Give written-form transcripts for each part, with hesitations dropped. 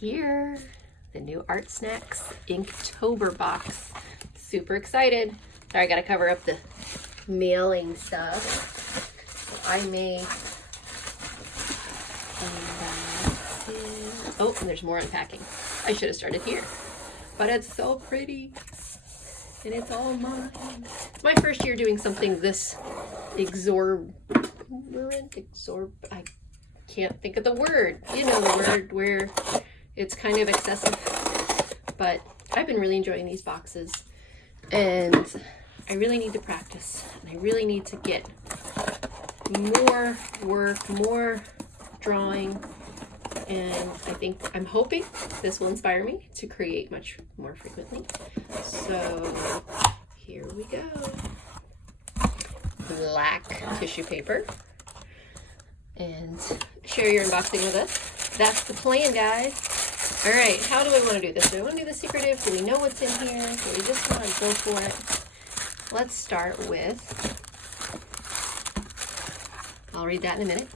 here, the new ArtSnacks Inktober box. Super excited. Sorry, I gotta cover up the mailing stuff. So I made, oh, and there's more unpacking. I should have started here, but it's so pretty and it's all mine. It's my first year doing something this I can't think of the word. You know the word, where it's kind of excessive. But I've been really enjoying these boxes, and I really need to practice. And I really need to get more work, more drawing, and I'm hoping this will inspire me to create much more frequently. So here we go. Black tissue paper, and share your unboxing with us. That's the plan, guys. All right, how do I want to do this? Do I want to do the secretive? Do we know what's in here? Do we just want to go for it? Let's start with, I'll read that in a minute.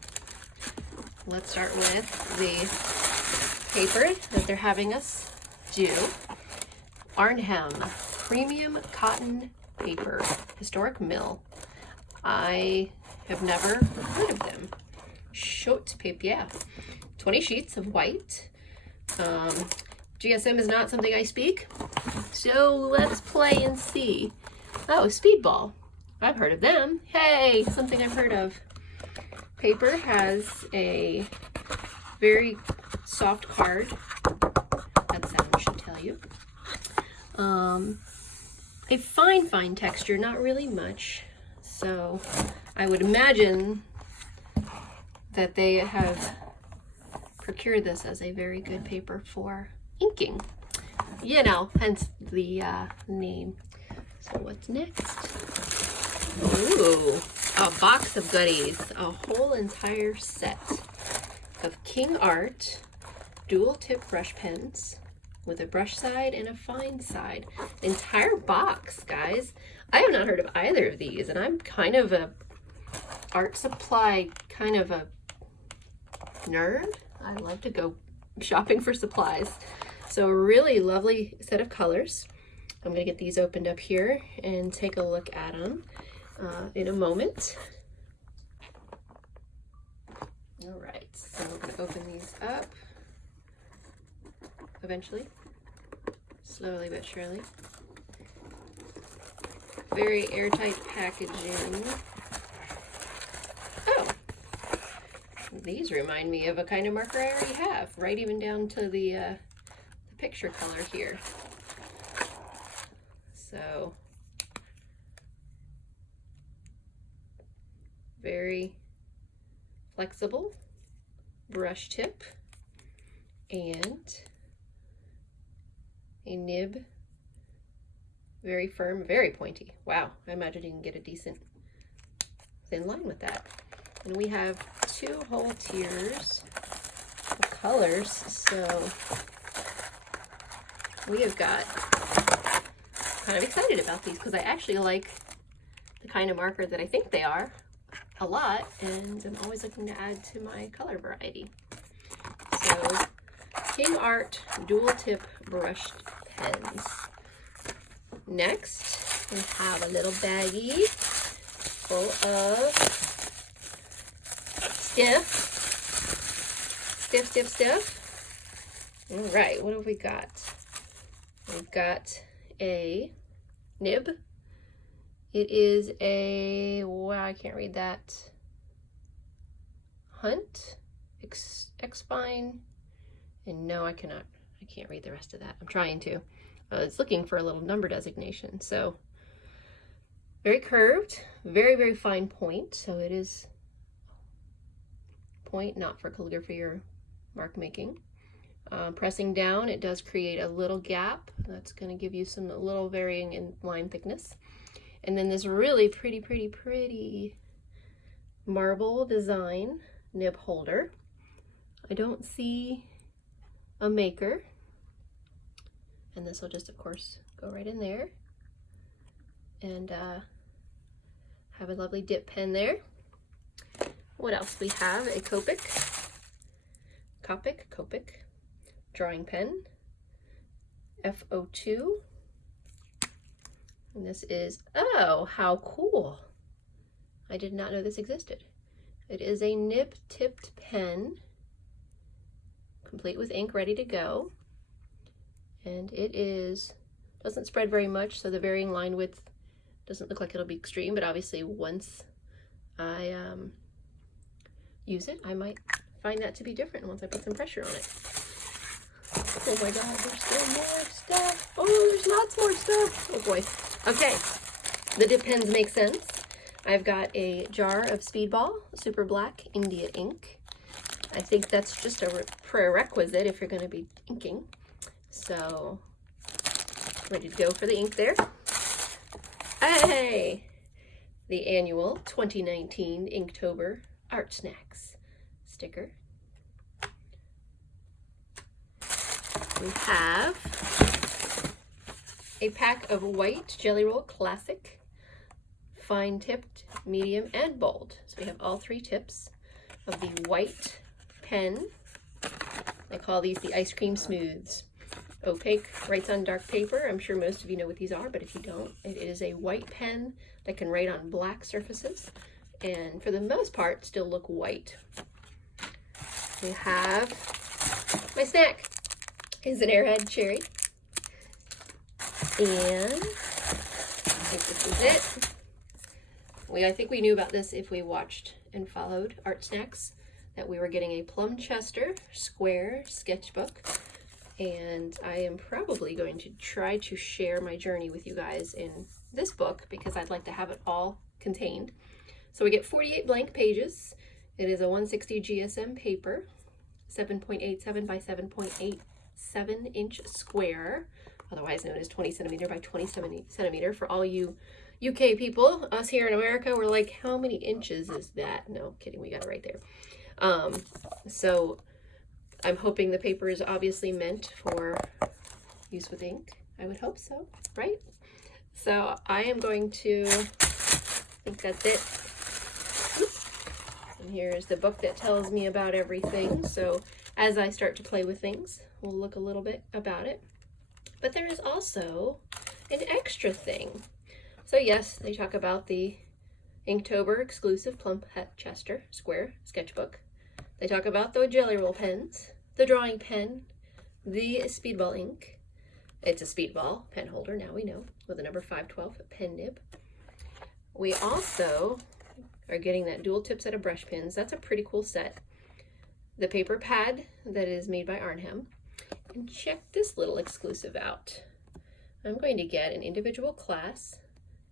Let's start with the paper that they're having us do. Arnhem Premium Cotton Paper, Historic Mill. I have never heard of them. Short paper, yeah. 20 sheets of white. GSM is not something I speak, so let's play and see. Oh, Speedball. I've heard of them. Hey, something I've heard of. Paper has a very soft card. That sound should tell you. A fine texture, not really much. So I would imagine that they have procured this as a very good paper for inking. You know, hence the name. So what's next? Ooh, a box of goodies. A whole entire set of King Art dual tip brush pens with a brush side and a fine side. Entire box, guys. I have not heard of either of these, and I'm kind of a art supply kind of a nerd. I love to go shopping for supplies. So a really lovely set of colors. I'm gonna get these opened up here and take a look at them in a moment. All right, so we're gonna open these up eventually, slowly but surely. Very airtight packaging. Oh, these remind me of a kind of marker I already have, right even down to the picture color here. So, very flexible brush tip and a nib. Very firm, very pointy. Wow, I imagine you can get a decent thin line with that. And we have two whole tiers of colors, so we have got kind of excited about these because I actually like the kind of marker that I think they are a lot, and I'm always looking to add to my color variety. So King Art dual tip brushed pens. Next, we have a little baggie full of stuff. All right, what have we got? We've got a nib. It is a, wow, I can't read that. Hunt, X-Spine, and no, I can't read the rest of that. I'm trying to. It's looking for a little number designation. So very curved, very fine point. So it is point, not for calligraphy or mark making. Pressing down, it does create a little gap. That's going to give you some little varying in line thickness. And then this really pretty marble design nib holder. I don't see a maker. And this will just, of course, go right in there. And have a lovely dip pen there. What else? We have a Copic drawing pen, FO2. And this is, oh, how cool. I did not know this existed. It is a nib-tipped pen, complete with ink ready to go. And it doesn't spread very much, so the varying line width doesn't look like it'll be extreme, but obviously once I use it, I might find that to be different once I put some pressure on it. Oh my God, there's still more stuff. Oh, there's lots more stuff. Oh boy. Okay, the dip pens make sense. I've got a jar of Speedball Super Black India ink. I think that's just a prerequisite if you're going to be inking. So, ready to go for the ink there. Hey! The annual 2019 Inktober ArtSnacks sticker. We have a pack of white Jelly Roll Classic, fine tipped, medium, and bold. So we have all three tips of the white pen. I call these the ice cream smooths. Opaque, writes on dark paper. I'm sure most of you know what these are, but if you don't, it is a white pen that can write on black surfaces and for the most part still look white. We have my snack is an Airhead cherry, and I think this is it. I think we knew about this if we watched and followed ArtSnacks, that we were getting a Plum Chester square sketchbook, and I am probably going to try to share my journey with you guys in this book because I'd like to have it all contained. So we get 48 blank pages. It is a 160 GSM paper, 7.87 by 7.87 inch square, otherwise known as 20 centimeter by 20 centimeter. For all you UK people, us here in America, we're like, how many inches is that? No, kidding, we got it right there. So I'm hoping the paper is obviously meant for use with ink. I would hope so, right? So I am going to, I think that's it. And here's the book that tells me about everything. So as I start to play with things, we'll look a little bit about it. But there is also an extra thing. So yes, they talk about the Inktober exclusive Plum Chester square sketchbook. They talk about the Jelly Roll pens, the drawing pen, the Speedball ink. It's a Speedball pen holder, now we know, with a number 512 pen nib. We also are getting that dual tip set of brush pens. That's a pretty cool set. The paper pad that is made by Arnhem. And check this little exclusive out. I'm going to get an individual class,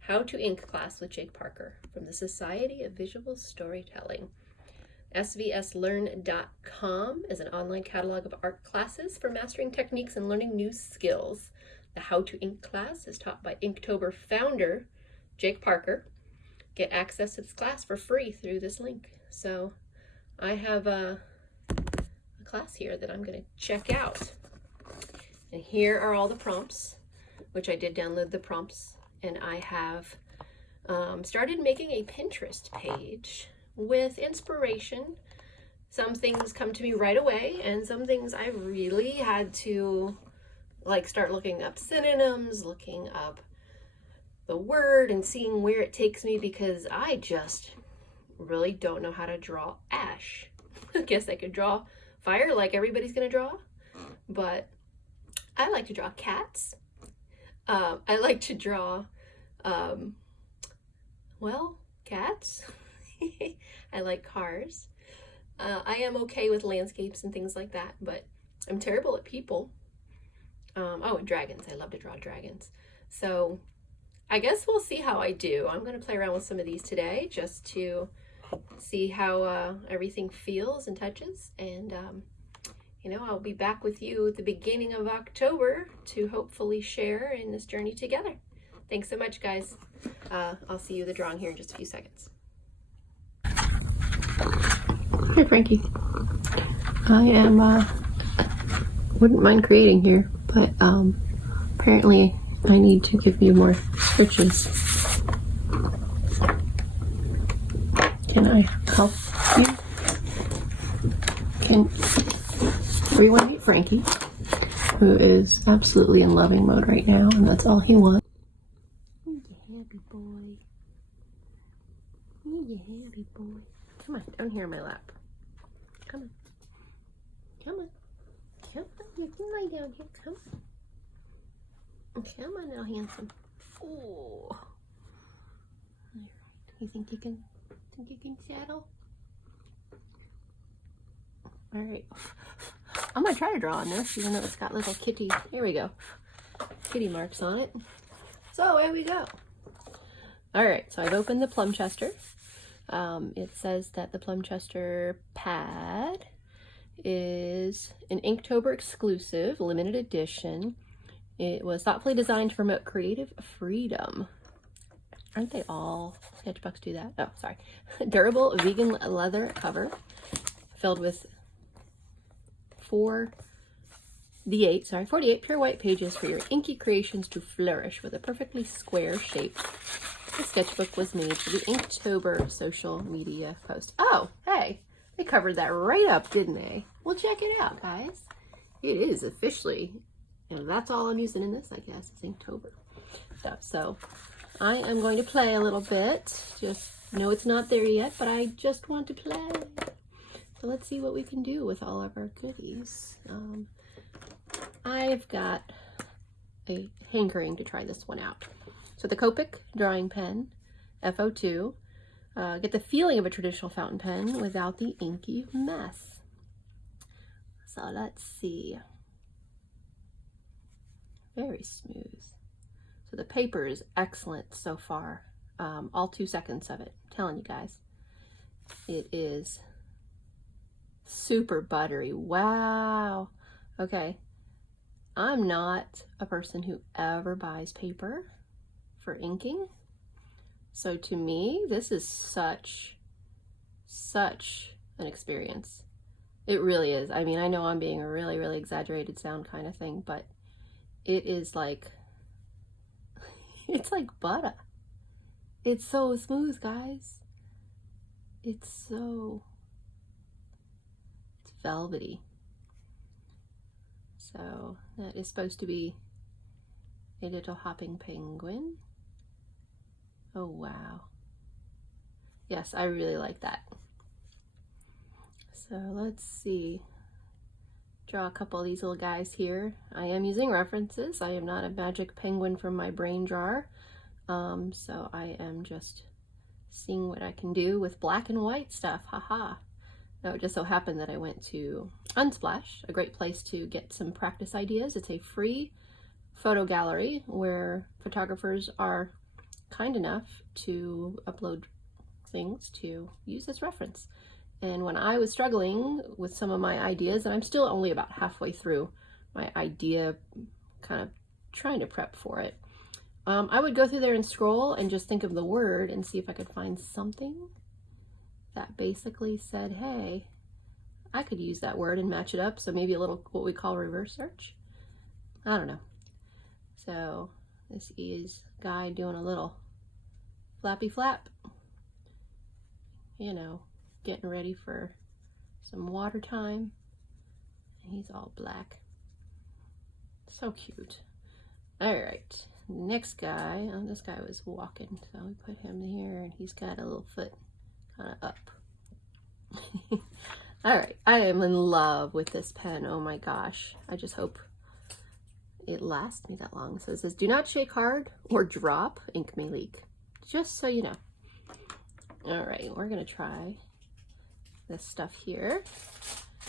How to Ink class with Jake Parker from the Society of Visual Storytelling. svslearn.com is an online catalog of art classes for mastering techniques and learning new skills. The How to Ink class is taught by Inktober founder Jake Parker. Get access to this class for free through this link. So I have a class here that I'm going to check out. And here are all the prompts, which I did download the prompts, and I have started making a Pinterest page with inspiration. Some things come to me right away, and some things I really had to like start looking up synonyms, looking up the word and seeing where it takes me, because I just really don't know how to draw ash. I guess I could draw fire like everybody's gonna draw, but I like to draw cats. I like to draw, well, cats. I like cars. I am okay with landscapes and things like that, but I'm terrible at people. Oh, and dragons. I love to draw dragons. So I guess we'll see how I do. I'm going to play around with some of these today just to see how everything feels and touches. And, you know, I'll be back with you at the beginning of October to hopefully share in this journey together. Thanks so much, guys. I'll see you the drawing here in just a few seconds. Hi, Frankie. I am, wouldn't mind creating here, but apparently I need to give you more stitches. Can I help you? Where you want to meet Frankie? who is absolutely in loving mode right now, and that's all he wants. You happy boy. You happy boy. Come on, down here in my lap. Come on. Come on. Come on. You can lie down here. Come on. Come on, little handsome. Oh. All right. You think you can saddle? All right. I'm gonna try to draw on this, even though it's got little kitty. Here we go. Kitty marks on it. So here we go. All right. So I've opened the Plum Chester. It says that the Plum Chester pad is an Inktober exclusive, limited edition. It was thoughtfully designed to promote creative freedom. Aren't they all? Sketchbooks do that. Oh, sorry. Durable vegan leather cover filled with 48 pure white pages for your inky creations to flourish with a perfectly square shape. The sketchbook was made for the Inktober social media post. Oh, hey, they covered that right up, didn't they? Well, check it out, guys. It is officially, and that's all I'm using in this, I guess, is Inktober stuff. So I am going to play a little bit. Just know it's not there yet, but I just want to play. So let's see what we can do with all of our goodies. I've got a hankering to try this one out. So the Copic drawing pen, FO2, get the feeling of a traditional fountain pen without the inky mess. So let's see. Very smooth. So the paper is excellent so far. All 2 seconds of it. I'm telling you guys. It is super buttery. Wow. Okay. I'm not a person who ever buys paper for inking. So to me, this is such an experience. It really is. I mean, I know I'm being a really exaggerated sound kind of thing, but it is like, it's like butter. It's so smooth, guys. It's velvety. So that is supposed to be a little hopping penguin. Oh, wow. Yes, I really like that. So let's see. Draw a couple of these little guys here. I am using references. I am not a magic penguin from my brain jar. So I am just seeing what I can do with black and white stuff. Haha. Now it just so happened that I went to Unsplash, a great place to get some practice ideas. It's a free photo gallery where photographers are kind enough to upload things to use as reference. And when I was struggling with some of my ideas, and I'm still only about halfway through my idea, kind of trying to prep for it, I would go through there and scroll and just think of the word and see if I could find something that basically said, hey, I could use that word and match it up. So maybe a little, what we call reverse search. I don't know. So this is guy doing a little flappy flap, you know, getting ready for some water time. And he's all black. So cute. All right, next guy. Oh, this guy was walking, so we put him here, and he's got a little foot kind of up. All right, I am in love with this pen. Oh my gosh, I just hope it lasts me that long. So it says, do not shake hard or drop, ink may leak. Just so you know. All right, we're gonna try this stuff here.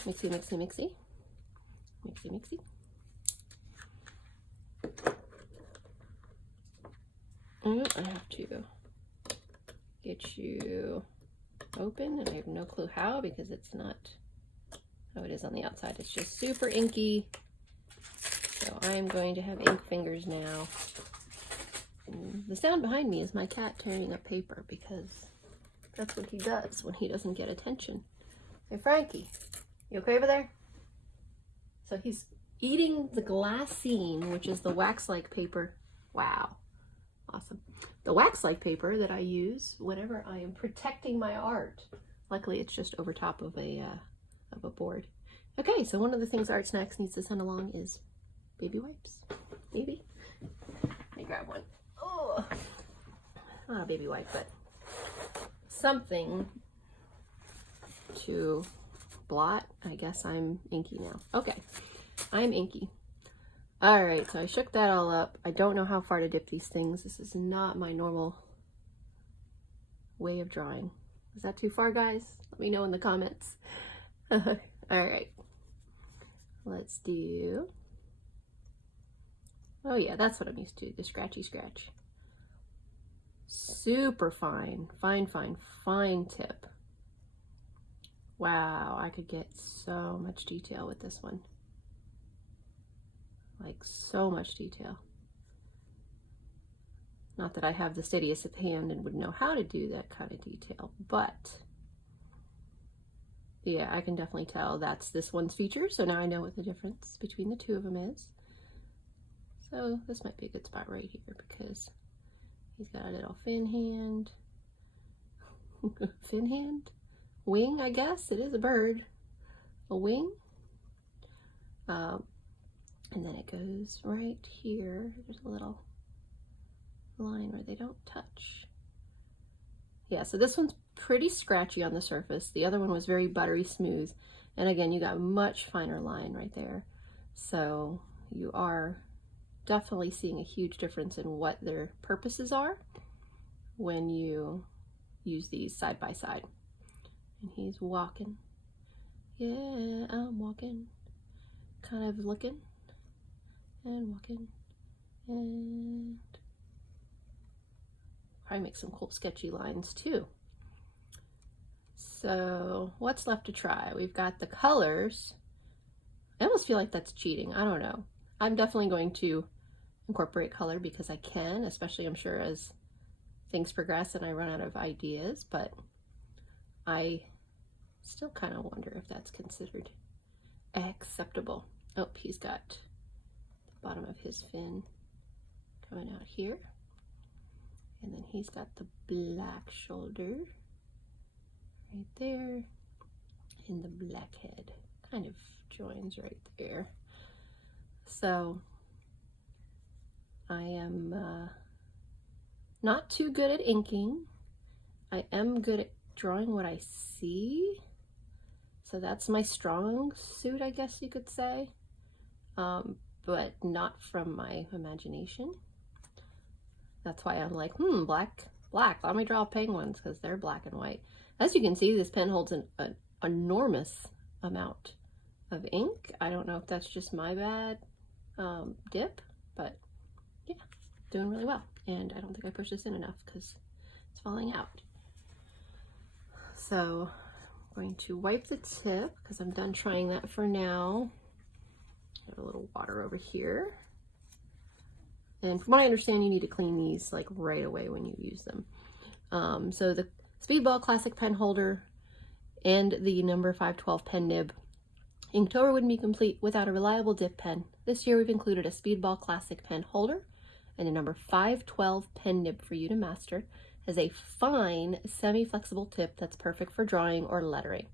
Mixy, mixy, mixy. Mixy, mixy. And I have to get you open, and I have no clue how because it's not how it is on the outside. It's just super inky. So I'm going to have ink fingers now. And the sound behind me is my cat tearing up paper because that's what he does when he doesn't get attention. Hey, Frankie, you okay over there? So he's eating the glassine, which is the wax-like paper. Wow. Awesome. The wax-like paper that I use whenever I am protecting my art. Luckily, it's just over top of a board. Okay, so one of the things ArtSnacks needs to send along is baby wipes, maybe. Let me grab one. Oh, not a baby wipe, but something to blot. I guess I'm inky now. Okay, I'm inky. All right, so I shook that all up. I don't know how far to dip these things. This is not my normal way of drawing. Is that too far, guys? Let me know in the comments. All right, let's do, oh yeah, that's what I'm used to, the scratchy scratch. Super fine, fine tip. Wow, I could get so much detail with this one. Like so much detail. Not that I have the steadiest of hand and would know how to do that kind of detail, but yeah, I can definitely tell that's this one's feature. So now I know what the difference between the two of them is. So this might be a good spot right here because he's got a little fin hand. Fin hand? Wing, I guess. It is a bird. A wing. And then it goes right here. There's a little line where they don't touch. Yeah, so this one's pretty scratchy on the surface. The other one was very buttery smooth. And again, you got a much finer line right there. So you are definitely seeing a huge difference in what their purposes are when you use these side by side. And he's walking. Yeah, I'm walking. Kind of looking and walking, and probably make some cool sketchy lines too. So what's left to try? We've got the colors. I almost feel like that's cheating. I don't know. I'm definitely going to incorporate color because I can, especially I'm sure as things progress and I run out of ideas, but I still kind of wonder if that's considered acceptable. Oh, he's got the bottom of his fin coming out here. And then he's got the black shoulder right there. And the black head kind of joins right there. So I am not too good at inking. I am good at drawing what I see. So that's my strong suit, I guess you could say. But not from my imagination. That's why I'm like, black. Let me draw penguins because they're black and white. As you can see, this pen holds an enormous amount of ink. I don't know if that's just my bad dip, but yeah, doing really well. And I don't think I pushed this in enough because it's falling out. So I'm going to wipe the tip because I'm done trying that for now. I have a little water over here. And from what I understand, you need to clean these like right away when you use them. So the Speedball Classic Pen Holder and the number 512 pen nib. Inktober wouldn't be complete without a reliable dip pen. This year we've included a Speedball Classic Pen Holder and a number 512 pen nib for you to master as a fine semi-flexible tip that's perfect for drawing or lettering.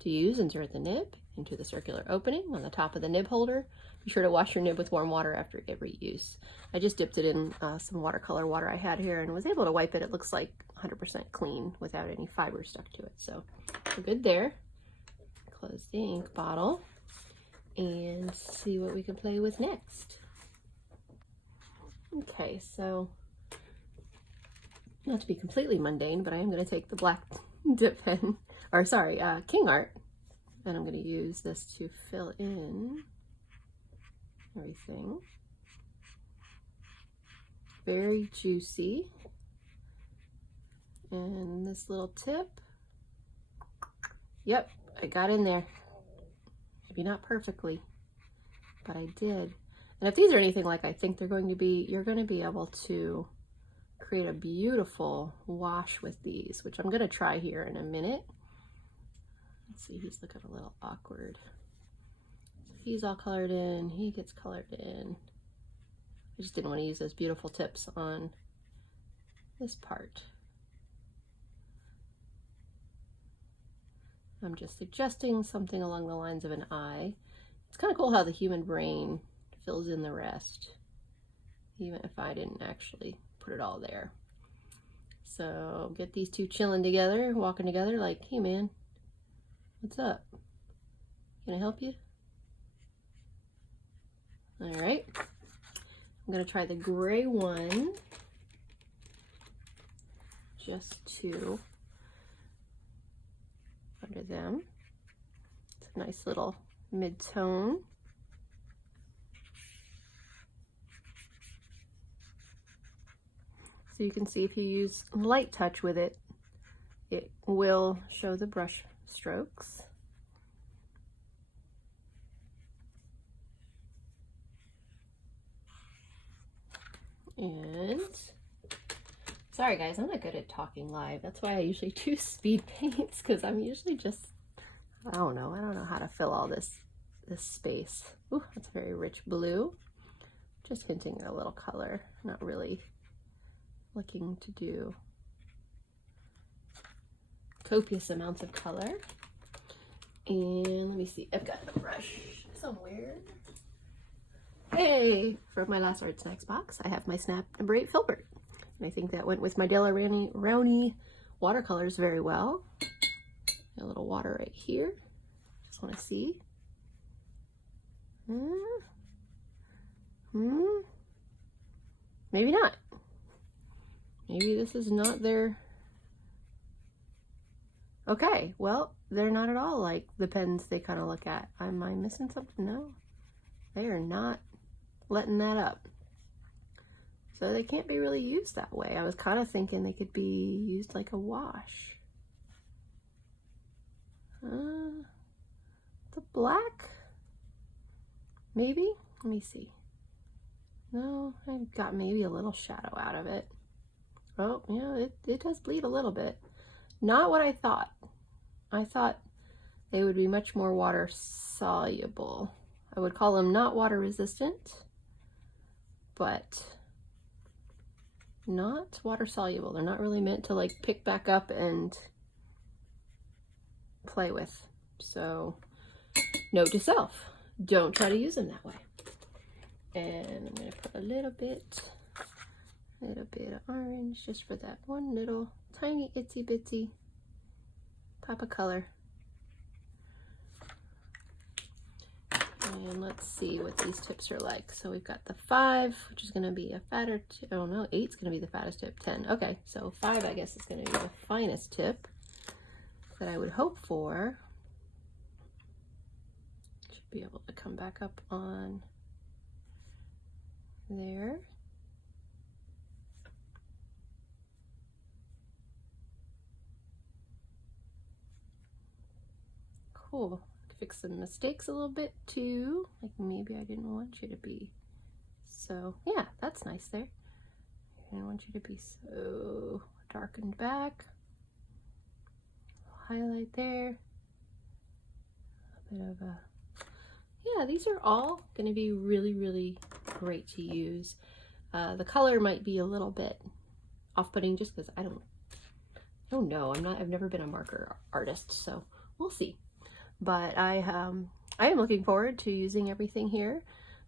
To use, insert the nib into the circular opening on the top of the nib holder. Be sure to wash your nib with warm water after every use. I just dipped it in some watercolor water I had here and was able to wipe it. It looks like 100% clean without any fiber stuck to it. So we're good there. Close the ink bottle and see what we can play with next. Okay, so not to be completely mundane, but I am going to take the black dip pen, or sorry, King Art, and I'm going to use this to fill in everything. Very juicy. And this little tip, yep, I got in there. Maybe not perfectly, but I did. And if these are anything like I think they're going to be, you're going to be able to create a beautiful wash with these, which I'm going to try here in a minute. Let's see, he's looking a little awkward. So he's all colored in, he gets colored in. I just didn't want to use those beautiful tips on this part. I'm just suggesting something along the lines of an eye. It's kind of cool how the human brain fills in the rest, even if I didn't actually put it all there. So get these two chilling together, walking together like, hey man, what's up? Can I help you? All right, I'm gonna try the gray one, just two under them. It's a nice little mid-tone. So you can see if you use light touch with it, it will show the brush strokes. And sorry guys, I'm not good at talking live. That's why I usually do speed paints, because I'm usually just, I don't know how to fill all this space. Ooh, that's a very rich blue. Just hinting at a little color, not really looking to do copious amounts of color. And let me see, I've got a brush somewhere. Hey, from my last ArtSnacks box, I have my Snap No. 8 filbert. And I think that went with my Della Rowney watercolors very well. A little water right here. Just want to see. Maybe not. Maybe this is not their... Okay, well, they're not at all like the pens they kind of look at. Am I missing something? No. They are not letting that up. So they can't be really used that way. I was kind of thinking they could be used like a wash. The black? Maybe? Let me see. No, I've got maybe a little shadow out of it. Oh, yeah, it does bleed a little bit. Not what I thought. I thought they would be much more water soluble. I would call them not water resistant, but not water soluble. They're not really meant to like pick back up and play with. So note to self, don't try to use them that way. And I'm gonna put a little bit of orange just for that one little tiny itsy bitsy pop of color. And let's see what these tips are like. So we've got the 5, which is going to be a fatter tip. Oh no, 8's going to be the fattest tip. 10. Okay, so 5 I guess is going to be the finest tip that I would hope for. Should be able to come back up on there. Cool. Fix some mistakes a little bit too, like maybe I didn't want you to be so, yeah, that's nice there. I didn't want you to be so darkened back. Highlight there, a bit of a, yeah, these are all going to be really great to use. The color might be a little bit off-putting just because I don't know, I've never been a marker artist, so we'll see. But I am looking forward to using everything here.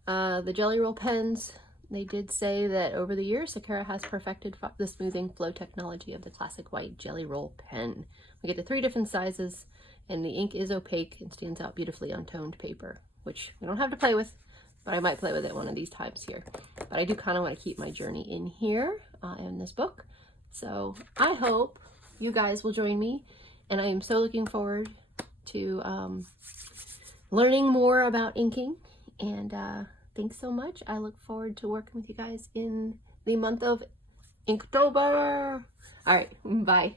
The Jelly Roll pens, they did say that over the years, Sakura has perfected the smoothing flow technology of the classic white Jelly Roll pen. We get the 3 different sizes, and the ink is opaque and stands out beautifully on toned paper, which we don't have to play with, but I might play with it one of these times here. But I do kind of want to keep my journey in here in this book. So I hope you guys will join me, and I am so looking forward to learning more about inking, and thanks so much. I look forward to working with you guys in the month of Inktober. All right, bye.